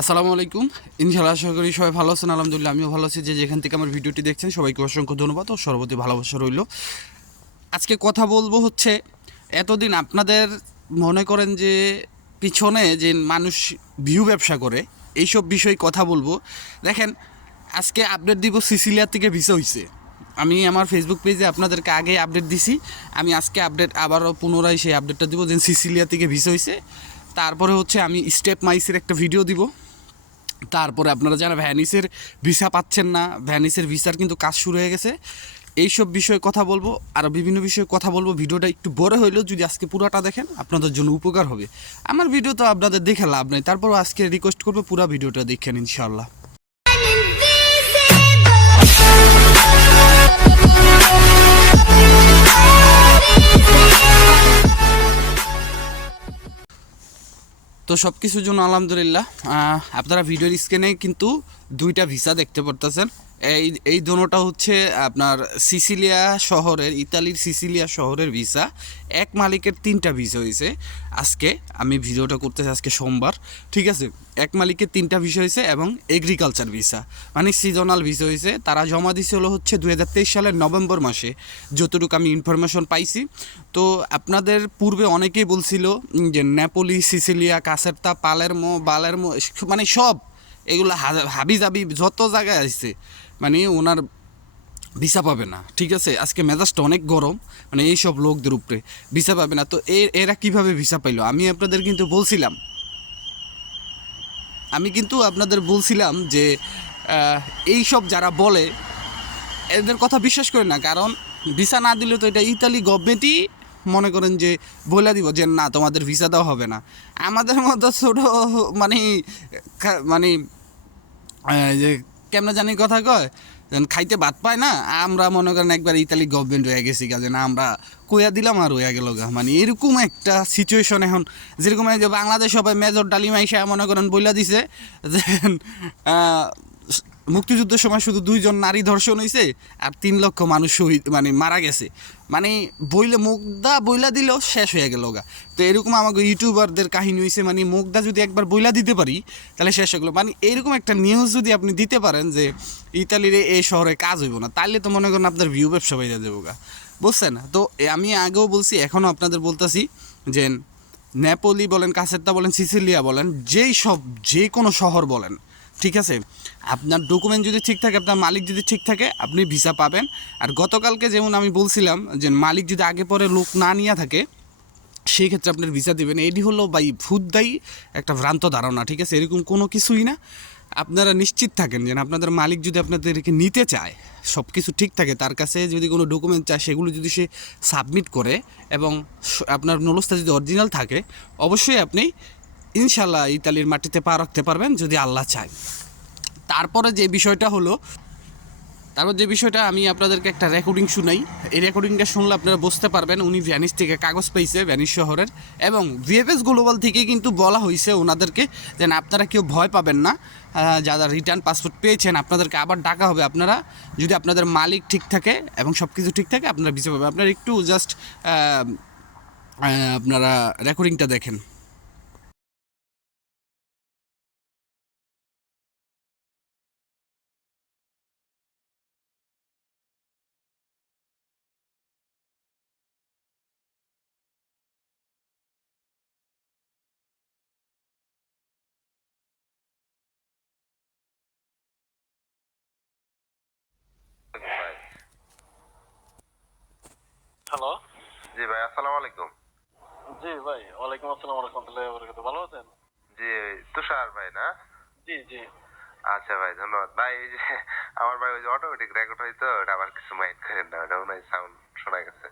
আসসালামু আলাইকুম। ইনশাআল্লাহ আশা করি সবাই ভালো আছেন। আলহামদুলিল্লাহ আমিও ভালো আছি। যে যেখান থেকে আমার ভিডিওটি দেখছেন সবাইকে অসংখ্য ধন্যবাদ ও সর্বতি ভালোবাসা রইল। আজকে কথা বলবো হচ্ছে এতদিন আপনাদের মনে করেন যে পিছনে যে মানুষ ভিউ ব্যবসা করে এইসব বিষয়ে কথা বলবো। দেখেন, আজকে আপডেট দিব সিসিলিয়া থেকে ভিসা হইছে। আমি আমার ফেসবুক পেজে আপনাদেরকে আগে আপডেট দিছি। আমি আজকে আপডেট আবারও পুনরায় সেই আপডেটটা দিব যে সিসিলিয়া থেকে ভিসা হইছে। তারপরে হচ্ছে আমি স্টেপ মাইসের একটা ভিডিও দিব। তারপরে আপনারা যারা ভ্যানিসের ভিসা পাচ্ছেন না, ভ্যানিসের ভিসার কিন্তু কাজ শুরু হয়ে গেছে। এইসব বিষয়ে কথা বলবো, আরও বিভিন্ন বিষয়ে কথা বলবো। ভিডিওটা একটু বড় হইলেও যদি আজকে পুরাটা দেখেন আপনাদের জন্য উপকার হবে। আমার ভিডিও তো আপনাদের দেখে লাভ নেই, তারপরও আজকে রিকোয়েস্ট করবো পুরো ভিডিওটা দেখেন ইনশাল্লাহ। তো সব কিছুর জন্য আলহামদুলিল্লাহ। আপনারা ভিডিওর স্ক্রিনে কিন্তু দুইটা ভিসা দেখতে পারতেছেন। এই দোনোটা হচ্ছে আপনার সিসিলিয়া শহরের, ইতালির সিসিলিয়া শহরের ভিসা। এক মালিকের তিনটা ভিসা হয়েছে। আজকে আমি ভিডিওটা করতেছি আজকে সোমবার, ঠিক আছে। এক মালিকের তিনটা ভিসা হয়েছে এবং এগ্রিকালচার ভিসা মানে সিজনাল ভিসা হয়েছে। তারা জমা দিছে হলো হচ্ছে 2023 সালের নভেম্বর মাসে, যতটুকু আমি ইনফরমেশন পাইছি। তো আপনাদের পূর্বে অনেকেই বলছিল যে নেপোলি, সিসিলিয়া, কাসেরতা, বালেরমো মানে সব এগুলো হাবি জাবি যত জায়গায় আসছে, মানে ওনার ভিসা পাবে না, ঠিক আছে। আজকে মেজাজটা অনেক গরম, মানে এইসব লোকদের উপরে ভিসা পাবে না। তো এরা কিভাবে ভিসা পাইলো? আমি কিন্তু আপনাদের বলছিলাম যে এই সব যারা বলে এদের কথা বিশ্বাস করে না, কারণ ভিসা না দিলে তো এটা ইতালি গভর্নমেন্টই মনে করেন যে বলে দিব যে না তোমাদের ভিসা দেওয়া হবে না। আমাদের মতো ছোটো মানে মানে যে কেমন জানি কথা কয়, খাইতে ভাত পায় না, আমরা মনে করেন একবার ইতালি গভর্নমেন্ট হয়ে গেছি কাজে না, আমরা কইয়া দিলাম আর হইয়া গেল গা। মানে এরকম একটা সিচুয়েশন এখন, যেরকম যে বাংলাদেশ সবাই মেজর ডালিম আইসা মনে করেন বইলা দিছে যে মুক্তিযুদ্ধের সময় শুধু 2জন নারী ধর্ষণ হয়েছে আর 3 লক্ষ মানুষ শহীদ মানে মারা গেছে। মানে মুগদা বইলা দিলেও শেষ হয়ে গেল গা। তো এরকম আমাকে ইউটিউবারদের কাহিনী হয়েছে, মানে মুগদা যদি একবার বইলা দিতে পারি তাহলে শেষ হয়ে গেলো। মানে এইরকম একটা নিউজ যদি আপনি দিতে পারেন যে ইতালির এই শহরে কাজ হইব না, তাহলে তো মনে করেন আপনার ভিউ ব্যবসা হয়ে যাবো গা, বুঝছেন? তো আমি আগেও বলছি, এখনও আপনাদের বলতেছি যে নেপোলি বলেন, কাসেরতা বলেন, সিসিলিয়া বলেন, যে কোনো শহর বলেন, ঠিক আছে, আপনার ডকুমেন্ট যদি ঠিক থাকে, আপনার মালিক যদি ঠিক থাকে, আপনি ভিসা পাবেন। আর গতকালকে যেমন আমি বলছিলাম যে মালিক যদি আগে পরে লোক না নিয়ে থাকে সেই ক্ষেত্রে আপনার ভিসা দেবেন। এটি হলো ভূতদায়ী একটা ভ্রান্ত ধারণা, ঠিক আছে। এরকম কোনো কিছুই না। আপনারা নিশ্চিত থাকেন যে আপনাদের মালিক যদি আপনাদেরকে নিতে চায়, সব কিছু ঠিক থাকে, তার কাছে যদি কোনো ডকুমেন্ট চায় সেগুলো যদি সে সাবমিট করে এবং আপনার নলস্তা যদি অরিজিনাল থাকে, অবশ্যই আপনি ইনশাল্লাহ ইতালির মাটিতে পা রাখতে পারবেন যদি আল্লাহ চায়। তারপরে যে বিষয়টা আমি আপনাদেরকে একটা রেকর্ডিং শুনাই। এই রেকর্ডিংটা শুনলে আপনারা বুঝতে পারবেন উনি ভ্যানিস থেকে কাগজ পেয়েছে, ভ্যানিস শহরের, এবং ভিএফএস গ্লোবাল থেকে কিন্তু বলা হয়েছে ওনাদেরকে যে আপনারা কেউ ভয় পাবেন না, যারা রিটার্ন পাসপোর্ট পেয়েছেন আপনাদেরকে আবার ডাকা হবে। আপনারা যদি আপনাদের মালিক ঠিক থাকে এবং সব কিছু ঠিক থাকে আপনারা ভিসা পাবেন। আপনারা একটু জাস্ট আপনারা রেকর্ডিংটা দেখেন। ভাই। হ্যালো। জি ভাই, আসসালামু আলাইকুম। জি ভাই, ওয়ালাইকুম আসসালাম রাহমাতুল্লাহি ওয়া বারাকাতুহু। ভালো আছেন? জি, তুষার ভাই না? জি জি। আচ্ছা ভাই, ধন্যবাদ ভাই। এই যে আমার ভাই ওই যে অটোমেটিক রেকর্ড হয়তো, ওটা আবার কিছু মাইন্ড করেন না, ওটা মনে হয় সাউন্ড শোনা গেছে।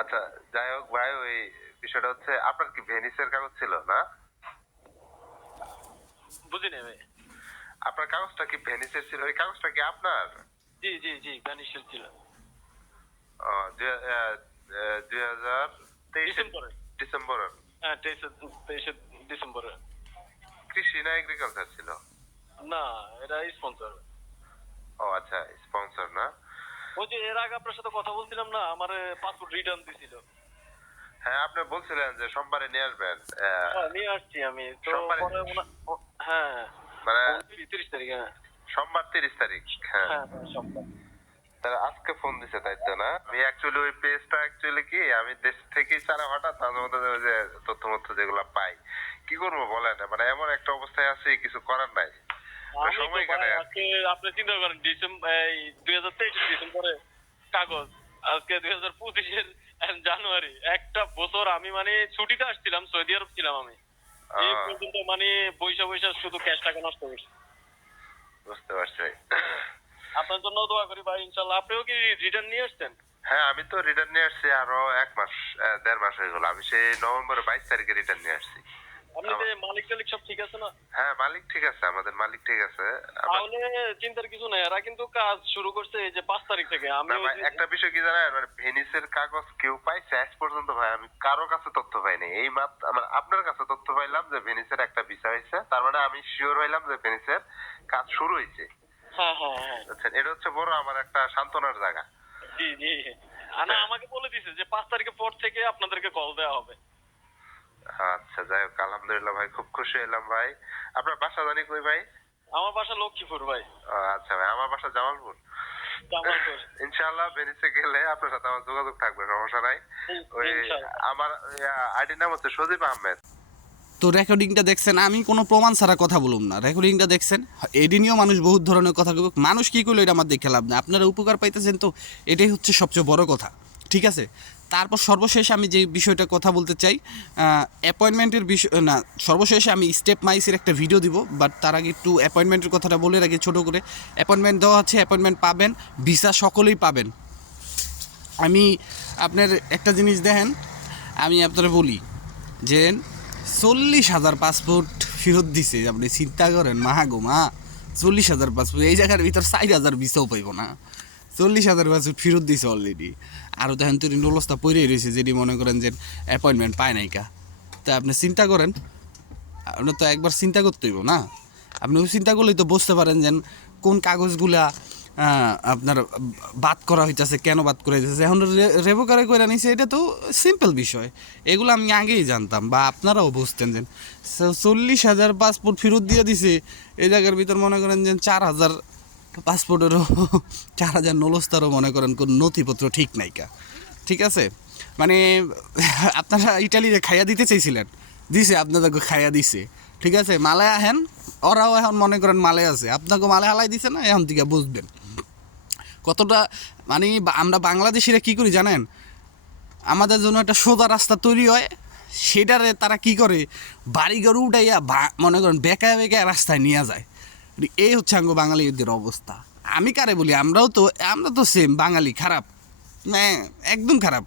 আচ্ছা, যাই হোক ভাই, ওই বিষয়টা হচ্ছে আপনার কি ভেনিসের কাগজ ছিল না? বুঝিনি ভাই। আপনার কাগজটা কি ভেনিসের ছিল? ওই কাগজটা কি আপনার? জি জি জি, ভ্যানিশের ছিল। ও, 2023 ডিসেম্বরে। ডিসেম্বরের। হ্যাঁ, 23 ডিসেম্বরে। কৃষি না এগ্রিকালচার ছিল? না, এটা স্পন্সর। ও আচ্ছা, স্পন্সর না? ওই যে এর আগে আপনার সাথে কথা বলছিলাম না, আমার পাসপোর্ট রিটার্ন দিছিল। হ্যাঁ, আপনি বলছিলেন যে সোমবারে নিয়ে আসবেন। হ্যাঁ, নিয়ে আসছি আমি তো। সোমবারে? পরে হ্যাঁ মানে 30 তারিখ। হ্যাঁ সোমবার 30 তারিখ। হ্যাঁ হ্যাঁ সোমবার। তাহলে আজকে ফোন দিছে তাই তো না? আমি অ্যাকচুয়ালি ওই পেজটা অ্যাকচুয়ালি কি আমি দেশ থেকেই ছাড়া হঠাৎ মাঝে মধ্যে ওই যে তথ্য মথ্য যেগুলো পাই কি করবো বলেন, মানে এমন একটা অবস্থায় আছি কিছু করার নাই। আমি তো সময় ভাই কাটে আর আজকে কি। আপনি চিন্তা করেন এই 2023 ডিসেম্বরে কাগজ, আজকে 2025 জানুয়ারি, একটা বছর আমি মানে ছুটিতে আসছিলাম, সৌদি আরব ছিলাম আমি, এই পর্যন্ত মানে পয়সা পয়সা শুধু ক্যাশ টাকা নষ্ট করছি। বুঝতে পারছি। আপনার জন্য দোয়া করি ভাই, ইনশাল্লাহ। আপনিও কি রিটার্ন নিয়ে আসছেন? হ্যাঁ আমি তো রিটার্ন নিয়ে আসছি আরো 1 মাস 1.5 মাস হয়ে গেল। আমি সেই নভেম্বরের 22 তারিখে রিটার্ন নিয়ে আসছি। আপনি যে মালিক টালিক সব ঠিক আছে না? হ্যাঁ মালিক ঠিক আছে, আমাদের মালিক ঠিক আছে। তাহলে চিন্তার কিছু নাই, এরা কিন্তু কাজ শুরু করছে এই যে 5 তারিখ থেকে। আমি না ভাই, একটা বিষয় কি জানেন, মানে ভেনিসের কাগজ কেউ পাইছে আজ পর্যন্ত ভাই আমি কারো কাছে তথ্য পাইনি। এই মাত্র আমার আপনার কাছে তথ্য পাইলাম যে ভেনিসের একটা ভিসা হয়েছে, তার মানে আমি শিওর হইলাম যে ভেনিসের কাজ শুরু হয়েছে। হ্যাঁ হ্যাঁ হ্যাঁ বুঝছেন, এটা হচ্ছে বড় আমার একটা সান্ত্বনার জায়গা। জি জি। না আমাকে বলে দিছে যে 5 তারিখের পর থেকে আপনাদেরকে কল দেওয়া হবে। আচ্ছা যাই হোক, আলহামদুলিল্লাহ ভাই, খুব খুশি হলাম ভাই। আপনার বাসা জানি কই ভাই? আমার বাসা লক্ষ্মীপুর ভাই। আচ্ছা ভাই, আমার বাসা জামালপুর। জামালপুর। ইনশাআল্লাহ ভেনিসে গেলে আপনার সাথে আমার যোগাযোগ থাকবে, সমস্যা নাই। ওই ইনশাআল্লাহ। আমার আইডি নাম হচ্ছে সজীব আহমেদ। তো রেকর্ডিংটা দেখছেন, আমি কোনো প্রমাণ ছাড়া কথা বলুম না। রেকর্ডিংটা দেখছেন, এডি নিয়েও মানুষ বহুত ধরনের কথা কইব। মানুষ কী করলো এটা আমার দেখে লাভ না, আপনারা উপকার পাইতেছেন, তো এটাই হচ্ছে সবচেয়ে বড় কথা, ঠিক আছে? তারপর সর্বশেষ আমি যে বিষয়টা কথা বলতে চাই, অ্যাপয়েন্টমেন্টের বিষয় না, সর্বশেষে আমি স্টেপ মাইসের একটা ভিডিও দিব, বাট তার আগে একটু অ্যাপয়েন্টমেন্টের কথাটা বলে রাখি ছোটো করে। অ্যাপয়েন্টমেন্ট দেওয়া আছে, অ্যাপয়েন্টমেন্ট পাবেন, ভিসা সকলেই পাবেন। আমি আপনার একটা জিনিস দেখেন, আমি আপনারা বলি যে 40,000 পাসপোর্ট ফেরত দিছে। আপনি চিন্তা করেন, মাহা গো মা, 40,000 পাসপোর্ট, এই জায়গার ভিতর 4,000 ভিসাও পাইব না। 40,000 পাসপোর্ট ফেরত দিছে অলরেডি। আরও দেখেন তো নলস্তা পড়েই রয়েছে, যেটি মনে করেন যে অ্যাপয়েন্টমেন্ট পায় নাইকা। তা আপনি চিন্তা করেন, আপনার তো একবার চিন্তা করতে হইব না? আপনি চিন্তা করলেই তো বুঝতে পারেন যে কোন কাগজগুলা আপনার বাদ করা হইতেছে, কেন বাদ করা হইতেছে। এখন রেভোকারে করে নিছে, এটা তো সিম্পল বিষয়, এগুলো আমি আগেই জানতাম, বা আপনারাও বুঝতেন যে 40,000 পাসপোর্ট ফেরত দিয়ে দিছে। এই জায়গার ভিতর মনে করেন যে 4,000 পাসপোর্টেরও 4,000 নলস্তারও মনে করেন কোন নথিপত্র ঠিক নাইকা, ঠিক আছে? মানে আপনারা ইটালিরে খাইয়া দিতে চাইছিলেন, দিছে, আপনাদেরকে খাইয়া দিছে, ঠিক আছে? মালে আহেন, ওরাও এখন মনে করেন মালে আছে, আপনাকে মালে হালাই দিছে না, এখন থেকে বুঝবেন কতটা। মানে আমরা বাংলাদেশিরা কী করি জানেন, আমাদের জন্য একটা সোজা রাস্তা তৈরি হয়, সেটারে তারা কি করে বাড়িঘর উঠাইয়া মনে করেন বেকায় বেকায় রাস্তায় নিয়ে যায়। এই হচ্ছে আঙ্গ বাঙালিদের অবস্থা। আমি কারে বলি, আমরা তো সেম বাঙালি, খারাপ, হ্যাঁ একদম খারাপ।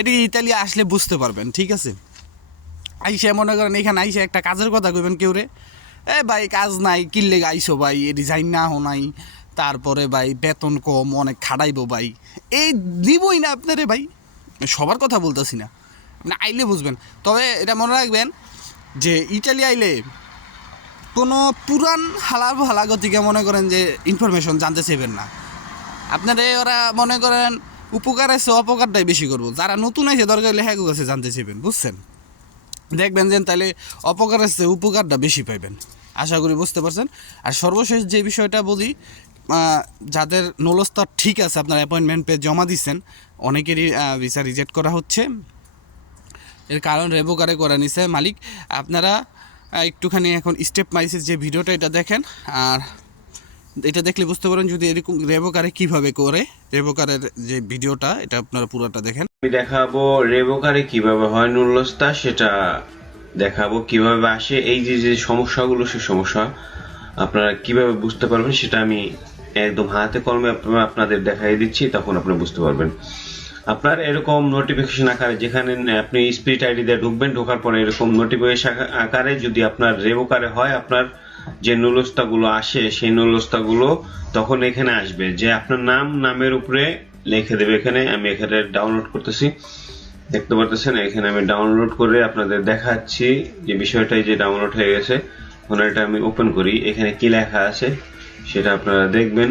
এটি ইতালি আসলে বুঝতে পারবেন, ঠিক আছে? আইসা মনে করেন এখানে আইসা একটা কাজের কথা কইবেন কেউ রে, ভাই কাজ নাই, কিনলে আইসো ভাই, এটি যাই না হো নাই, তারপরে ভাই বেতন কম, অনেক খাড়াইবো ভাই, এই দিবই না আপনারে ভাই। সবার কথা বলতেছি না, আপনি আইলে বুঝবেন। তবে এটা মনে রাখবেন যে ইটালি আইলে কোনো পুরান হালাগতিকে মনে করেন যে ইনফরমেশন জানতে চাইবেন না। আপনারা ওরা মনে করেন উপকার আছে, অপকারটাই বেশি করবো। যারা নতুন আছে দরকার লেখা কাছে জানতে চাইবেন, বুঝছেন? দেখবেন যে তাহলে অপকার আছে, উপকারটা বেশি পাইবেন, আশা করি বুঝতে পারছেন। আর সর্বশেষ যে বিষয়টা বলি, যাদের নলস্তার ঠিক আছে, আপনারা অ্যাপয়েন্টমেন্ট পেয়ে জমা দিচ্ছেন, অনেকেরই ভিসা রিজেক্ট করা হচ্ছে। এর কারণ রেভোকারে করে নিছে মালিক। আপনারা একটুখানি এখন স্টেপ মাইসের যে ভিডিওটা এটা দেখেন, আর এটা দেখলে বুঝতে পারেন যদি এরকম রেভোকারে কীভাবে করে, রেভোকারের যে ভিডিওটা এটা আপনারা পুরোটা দেখেন। আমি দেখাবো রেভোকারে কিভাবে হয় নুল্লস্তা, সেটা দেখাবো কিভাবে আসে, এই যে সমস্যাগুলো, সেই সমস্যা আপনারা কিভাবে বুঝতে পারবেন সেটা আমি একদম হাতে কলমে আপনাদের দেখাই দিচ্ছি, তখন আপনি বুঝতে পারবেন। আপনার এরকম নোটিফিকেশন আকারে, যেখানে আপনি স্পিরিট আইডি দিয়ে ঢুকবেন, ঢোকার পরে এরকম নোটিফিকেশন আকারে যদি আপনার রেভোকারে হয়, আপনার যে নুলস্তাগুলো আসে সেই নুলস্তাগুলো তখন এখানে আসবে, যে আপনার নামের উপরে লিখে দেবে। এখানে আমি এখানে ডাউনলোড করতেছি, দেখতে পারতেছেন, এখানে আমি ডাউনলোড করে আপনাদের দেখাচ্ছি যে বিষয়টাই যে ডাউনলোড হয়ে গেছে। এখন এটা আমি ওপেন করি, এখানে কি লেখা আছে সেটা আপনারা দেখবেন।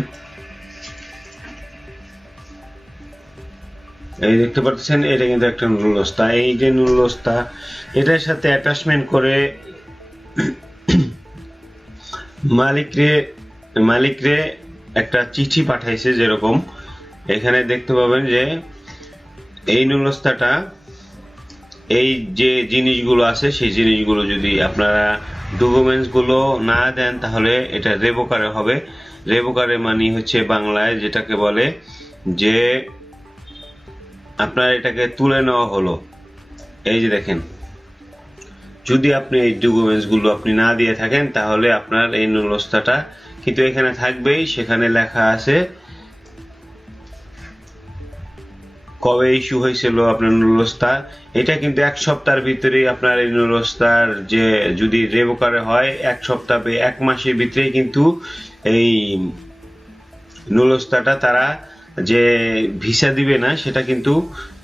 এই দেখতে পাচ্ছেন, এটা কিন্তু একটা নুলস্তা। এই যে নুলস্তা, এটার সাথে অ্যাটাচমেন্ট করে মালিকরে একটা চিঠি পাঠাইছে, যেরকম এখানে দেখতে পাবেন যে এই নুলস্তাটা, এই যে জিনিসগুলো আছে সেই জিনিসগুলো যদি আপনারা ডকুমেন্টস গুলো না দেন তাহলে এটা রেভোকারে হবে। রেভোকারে মানে হচ্ছে বাংলায় যেটাকে বলে যে আপনার এটাকে তুলে নেওয়া হলো। এই যে দেখেন, যদি আপনি এই ডকুমেন্টস গুলো আপনি না দিয়ে থাকেন তাহলে আপনার এই নুলস্তাটা কিন্তু এখানে থাকবেই। সেখানে লেখা আছে কবে ইস্যু হয়েছিল আপনার নুলস্তা। এটা কিন্তু 1 সপ্তাহের ভিতরেই আপনার এই নুলস্তার যে যদি রেভোকারে হয় 1 সপ্তাহ 1 মাসের ভিতরেই কিন্তু এই নুলস্তাটা তারা যে ভিসা দিবে না সেটা কিন্তু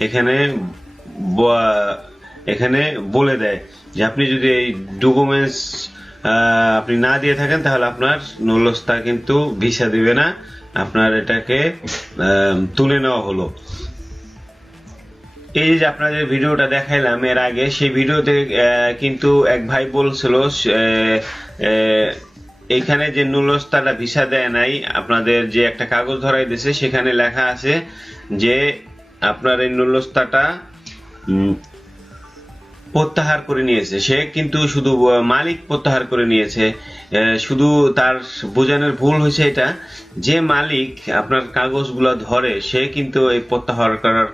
এখানে বলে দেয় যে আপনি যদি এই ডকুমেন্টস আপনি না দিয়ে থাকেন তাহলে আপনার নুলস্তা কিন্তু ভিসা দিবে না, আপনার এটাকে তুলে নেওয়া হলো। এই যে আপনাদের ভিডিওটা দেখাইলাম এর আগে, সেই ভিডিওতে কিন্তু এক ভাই বলছিল এইখানে যে নুলস্তাটা ভিসা দেয় নাই, আপনাদের যে একটা কাগজ ধরাই দিয়েছে সেখানে লেখা আছে যে আপনার এই নুলস্তাটা প্রত্যাহার করে নিয়েছে। সে কিন্তু শুধু মালিক প্রত্যাহার করে নিয়েছে, শুধু তার বোঝানোর ভুল হয়েছে এটা যে মালিক আপনার কাগজগুলো ধরে সে কিন্তু এই প্রত্যাহার করার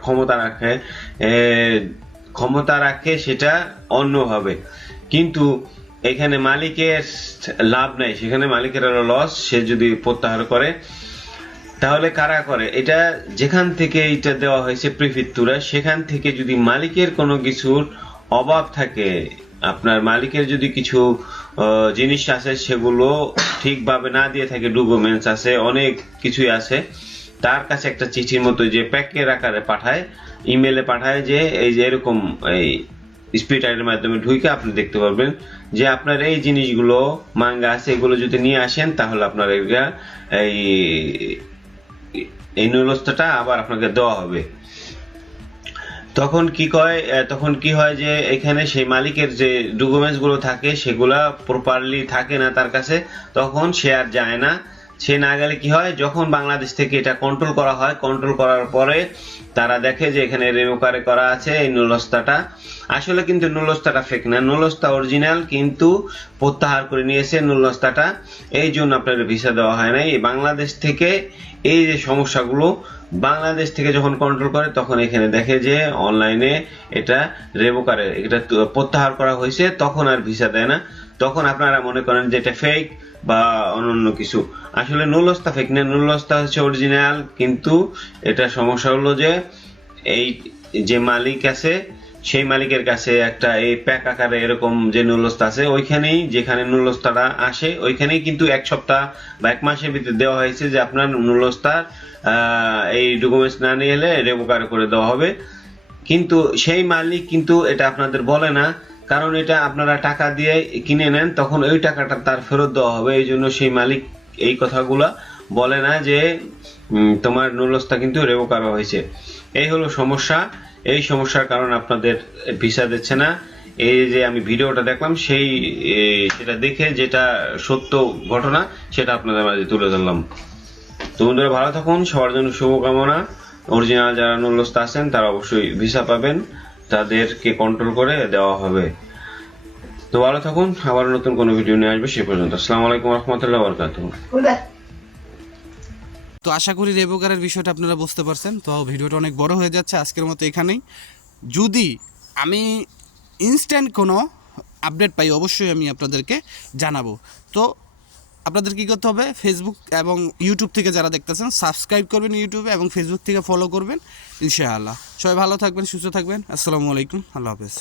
ক্ষমতা রাখে সেটা অন্যভাবে, কিন্তু এখানে মালিকের লাভ নাই, সেখানে মালিকের লস। সে যদি প্রত্যাহার করে তাহলে কারা করে এটা? যেখান থেকে এটা দেওয়া হয়েছে প্রিফেক্টুরা, সেখান থেকে যদি মালিকের কোনো কিছুর অভাব থাকে, আপনার মালিকের যদি কিছু জিনিস আছে সেগুলো ঠিকভাবে না দিয়ে থাকে, ডকুমেন্টস আছে, অনেক কিছুই আছে, তার কাছে একটা চিঠির মতো যে প্যাকের আকারে পাঠায়, ইমেলে পাঠায় যে এই যে এরকম এই স্পিড আইডের মাধ্যমে ঢুকে আপনি দেখতে পারবেন যে আপনার এই জিনিসগুলো মাঙ্গা আছে, এগুলো যদি নিয়ে আসেন তাহলে আপনার এই নুলস্তাটা আবার আপনাকে দেওয়া হবে। তখন কি হয় যে এখানে সেই মালিকের যে ডকুমেন্টস গুলো থাকে সেগুলা প্রপারলি থাকে না তার কাছে, তখন সে আর যায় না। সে না গেলে কি হয়, যখন বাংলাদেশ থেকে এটা কন্ট্রোল করা হয়, কন্ট্রোল করার পরে তারা দেখে যে এখানে রেভোকারে করা আছে এই নুলস্তাটা, আসলে কিন্তু নুলস্তাটা ফেক না, নুলস্তা অরিজিনাল, কিন্তু প্রত্যাহার করে নিয়েছে নুলস্তাটা, এই জন্য আপনার ভিসা দেওয়া হয় নাই। বাংলাদেশ থেকে এই যে সমস্যাগুলো, বাংলাদেশ থেকে যখন কন্ট্রোল করে তখন এখানে দেখে যে অনলাইনে এটা রেভোকারে এটা প্রত্যাহার করা হয়েছে, তখন আর ভিসা দেয় না। তখন আপনারা মনে করেন যে এটা ফেক বা অন্য কিছু, আসলে নুলস্তা ফেক না, নুলস্তা হচ্ছে অরিজিনাল, কিন্তু এটা সমস্যা হলো যে এই যে মালিক আছে সেই মালিকের কাছে একটা এই প্যাক আকারে এরকম যে নুলস্তা আছে, ওইখানেই যেখানে নুলস্তাটা আসে ওইখানেই কিন্তু 1 সপ্তাহ বা 1 মাসের ভিতরে দেওয়া হয়েছে যে আপনার নুলস্তার এই ডকুমেন্টস না নিয়ে এলে রেভোকার করে দেওয়া হবে। কিন্তু সেই মালিক কিন্তু এটা আপনাদের বলে না, কারণ এটা আপনারা টাকা দিয়ে কিনে নেন, তখন ওই টাকাটা তার ফেরত দেওয়া হবে। এই জন্য সেই মালিক এই কথাগুলা বলে না যে তোমার নুলস্তা কিন্তু রেভোকার হয়েছে। এই হলো সমস্যা। এই সমস্যার কারণে আপনাদের ভিসা দিচ্ছে না। এই যে আমি ভিডিওটা দেখলাম সেটা দেখে যেটা সত্য ঘটনা সেটা আপনাদের মাঝে তুলে ধরলাম। তো বন্ধুরা ভালো থাকুন, সবার জন্য শুভকামনা। অরিজিনাল যারা নুলস্তা আছেন তারা অবশ্যই ভিসা পাবেন, তাদেরকে কন্ট্রোল করে দেওয়া হবে। তো ভালো থাকুন, আবার নতুন কোনো ভিডিও নিয়ে আসবে, সে পর্যন্ত আসসালামু আলাইকুম ওয়া রাহমাতুল্লাহি ওয়া বারাকাতুহু। তো আশা করি রেভোকারের বিষয়টা আপনারা বুঝতে পারছেন। তো ভিডিওটা অনেক বড় হয়ে যাচ্ছে, আজকের মতো এখানেই। যদি আমি ইনস্ট্যান্ট কোনো আপডেট পাই অবশ্যই আমি আপনাদেরকে জানাবো। তো আপনাদের কী করতে হবে, ফেসবুক এবং ইউটিউব থেকে যারা দেখতেছেন সাবস্ক্রাইব করবেন ইউটিউবে, এবং ফেসবুক থেকে ফলো করবেন ইনশাআল্লাহ। সবাই ভালো থাকবেন, সুস্থ থাকবেন। আসসালামু আলাইকুম, আল্লাহ হাফেজ।